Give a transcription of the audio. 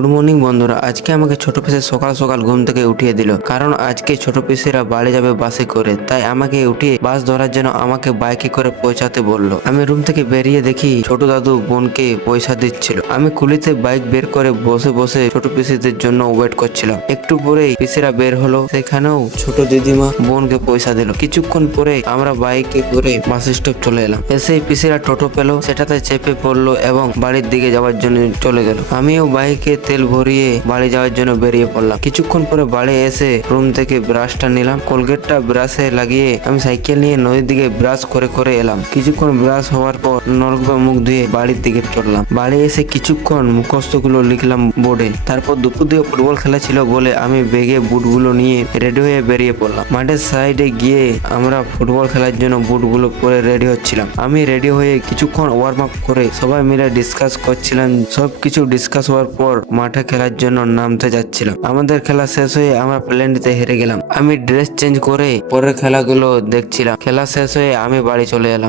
Good morning বন্ধুরা। আজকে আমাকে ছোট পিসে সকাল সকাল ঘুম থেকে উঠিয়ে দিল, কারণ আজকে ছোট পিসেরা বাড়ি যাবে বাসে করে। তাই আমাকে উঠিয়ে বাস ধরার জন্য আমাকে বাইকে করে পৌঁছাতে বললো। আমি রুম থেকে বেরিয়ে দেখি ছোট দাদু বোনকে পয়সা দিচ্ছিল। আমি কুলিতে বাইক বের করে বসে বসে ছোট পিসিদের জন্য ওয়েট করছিলাম। একটু পরেই পিসেরা বের হলো, সেখানেও ছোট দিদিমা বোনকে পয়সা দিল। কিছুক্ষণ পরে আমরা বাইকে করে বাস স্টপ চলে এলাম। এসে পিসেরা টোটো পেলো, সেটাতে চেপে পড়লো এবং বাড়ির দিকে যাওয়ার জন্য চলে গেল। আমিও বাইকে তেল ভরিয়ে বাড়ি যাওয়ার জন্য বেরিয়ে পড়লাম। কিছুক্ষণ পরে বাড়ি এসে রুম থেকে ব্রাশটা নিলাম, কোলগেটটা ব্রাশে লাগিয়ে আমি সাইকেল নিয়ে নদীর দিকে ব্রাশ করে করে এলাম। কিছুক্ষণ ব্রাশ হওয়ার পর নলকূপে মুখ ধুয়ে বাড়ির দিকে চললাম। বাড়ি এসে কিছুক্ষণ মুখস্থগুলো লিখলাম বোর্ডে। তারপর দুপুর দিয়ে ফুটবল খেলা ছিল বলে আমি ব্যাগে বুটগুলো নিয়ে রেডি হয়ে বেরিয়ে পড়লাম। মাঠের সাইডে গিয়ে আমরা ফুটবল খেলার জন্য বুটগুলো পরে রেডি হচ্ছিলাম। আমি রেডি হয়ে কিছুক্ষণ ওয়ার্ম আপ করে সবাই মিলে ডিসকাস করছিলাম। সবকিছু ডিসকাস হওয়ার পর মাঠে খেলার জন্য নামতে যাচ্ছিলাম। আমাদের খেলা শেষ হয়ে আমরা প্লেনটিতে হেরে গেলাম। আমি ড্রেস চেঞ্জ করে পরের খেলাগুলো দেখছিলাম। খেলা শেষ হয়ে আমি বাড়ি চলে এলাম।